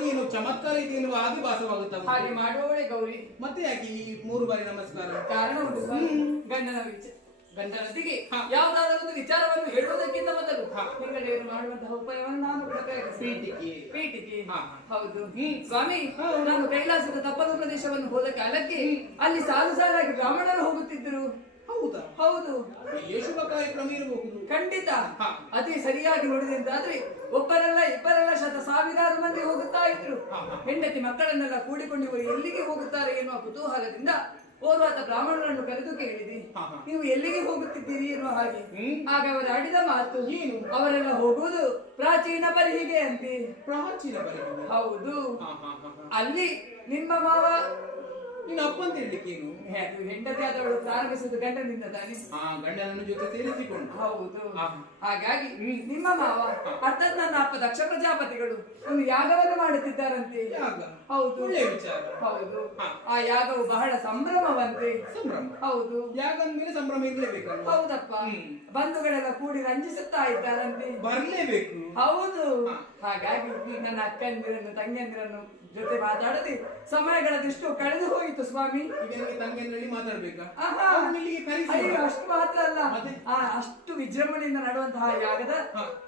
ನನಗೆ ಏನು ಚಮತ್ಕಾರ ಇದೆ ಎನ್ನುವ ಹಾಗೆ ಭಾಸವಾಗುತ್ತದೆ. ಹಾಗೆ ಮಾಡುವವಳೆ ಗೌರಿ. ಮತ್ತೆ ಯಾಕೆ ಈ 3 ಬಾರಿ ನಮಸ್ಕಾರ? ಕಾರಣ ಉಂಟು. ಗಂಡನೊಂದಿಗೆ ಯಾವುದಾದರೂ ಒಂದು ವಿಚಾರವನ್ನು ಹೇಳುವುದಕ್ಕಿಂತ ಮೊದಲು ಹೆಂಗಡೆಯರು ಮಾಡುವಂತಹ ಉಪಾಯವನ್ನು ನಾನು ಕೂಡ ಪೀಠಿಕೆ. ಹೌದು ಸ್ವಾಮಿ, ನಾನು ಕೈಲಾಸದ ತಪ್ಪಲು ಪ್ರದೇಶವನ್ನು ಹೋದ ಕಾಲಕ್ಕೆ ಅಲ್ಲಿ ಸಾಲು ಸಾಲಾಗಿ ಬ್ರಾಹ್ಮಣರು ಹೋಗುತ್ತಿದ್ದರು. ಹೌದಾ? ಹೌದು. ಶುಭ ಕಾರ್ಯಕ್ರಮ ಇರಬಹುದು. ಖಂಡಿತ. ಅದೇ ಸರಿಯಾಗಿ ನೋಡಿದಂತಾದ್ರೆ ಒಬ್ಬರಲ್ಲ ಇಬ್ಬರಲ್ಲ ಸಾವಿರಾರು ಮಂದಿ ಹೋಗುತ್ತಾ ಇದ್ರು. ಹೆಂಡತಿ ಮಕ್ಕಳನ್ನೆಲ್ಲ ಕೂಡಿಕೊಂಡು ಇವರು ಎಲ್ಲಿಗೆ ಹೋಗುತ್ತಾರೆ ಎನ್ನುವ ಕುತೂಹಲದಿಂದ ಓರ್ವಾತ ಬ್ರಾಹ್ಮಣರನ್ನು ಕರೆದು ಕೇಳಿದೆ, ನೀವು ಎಲ್ಲಿಗೆ ಹೋಗುತ್ತಿದ್ದೀರಿ ಎನ್ನುವ ಹಾಗೆ. ಆಗ ಅವರು ಆಡಿದ ಮಾತು ಏನು, ಅವರೆಲ್ಲ ಹೋಗುವುದು ಪ್ರಾಚೀನ ಪರಿಹಿಗೆ ಅಂತೆ. ಪ್ರಾಚೀನ ಪರಿಹಿಗೆ? ಹೌದು. ಅಲ್ಲಿ ನಿಮ್ಮ ಮಾವ ನಿನ್ನ ಅಪ್ಪ ಅಂತ ಹೇಳಲಿಕ್ಕೆ ಏನು? ಹೆಂಡತಿ ಆದವಳು ಪ್ರಾರಂಭಿಸುವುದು ಗಂಡನಿಂದ ತಾನೆ. ಗಂಡನನ್ನು ಜೊತೆ ಸೇರಿಸಿಕೊಂಡು. ಹೌದು. ಹಾಗಾಗಿ ನಿಮ್ಮ ಮಾವ ಅರ್ಥಾತ್ ನನ್ನ ಅಪ್ಪ ದಕ್ಷ ಪ್ರಜಾಪತಿಗಳು ಒಂದು ಯಾಗವನ್ನು ಮಾಡುತ್ತಿದ್ದಾರಂತೆ. ಹೌದು. ಒಳ್ಳೆ ವಿಚಾರ. ಹೌದು. ಆ ಯಾಗವು ಬಹಳ ಸಂಭ್ರಮವಂತೆ. ಸಂಭ್ರಮ? ಹೌದು. ಯಾಗ ಅಂದ್ಮೇಲೆ ಸಂಭ್ರಮ ಇರ್ಲೇಬೇಕಲ್ಲ? ಹೌದಪ್ಪ. ಬಂಧುಗಳೆಲ್ಲ ಕೂಡಿ ರಂಜಿಸುತ್ತಾ ಇದ್ದಾರಂತೆ. ಬರ್ಲೇಬೇಕು. ಹೌದು. ಹಾಗಾಗಿ ನನ್ನ ಅಕ್ಕಂದಿರನ್ನು ತಂಗಿಯಂದಿರನ್ನು ಜೊತೆ ಮಾತಾಡದೆ ಸಮಯಗಳದಿಷ್ಟು ಕಳೆದು ಹೋಯಿತು ಸ್ವಾಮಿ. ತಂಗಿಯಲ್ಲಿ ಮಾತಾಡ್ಬೇಕಾ? ಅಷ್ಟು ಮಾತ್ರ ಅಲ್ಲ, ಅಷ್ಟು ವಿಜೃಂಭಣೆಯಿಂದ ನಡುವಂತಹ ಯಾಗದ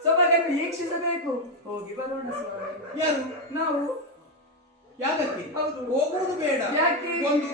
ಸೊಬಗನ್ನು ವೀಕ್ಷಿಸಬೇಕು. ಹೋಗಿ ಬರೋಣ ಸ್ವಾಮಿ. ಯಾರು? ನಾವು. ಯಾಗಕ್ಕೆ? ಹೌದು. ಹೋಗುವುದು ಬೇಡ. ಯಾಕೆ? ಒಂದು